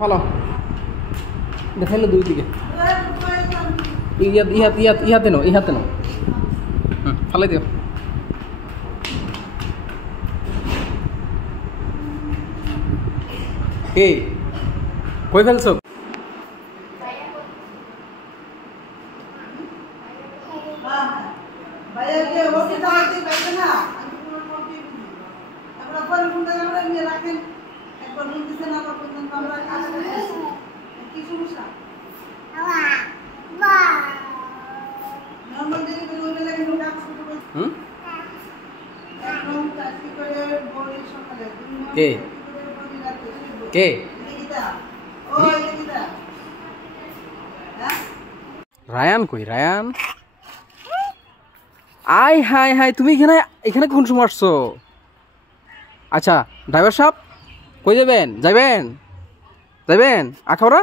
ভালো দেখাইলো দুই দিকে ইহাতে নো ফালাই দিও। এই কই ফেলছো? কে কে রায়ান কই? রায়ান আই হাই হাই, তুমি এখানে এখানে কোন সময় আসছো? আচ্ছা ড্রাইভার সাহেব কই যাবেন? যাইবেন আখাউড়া?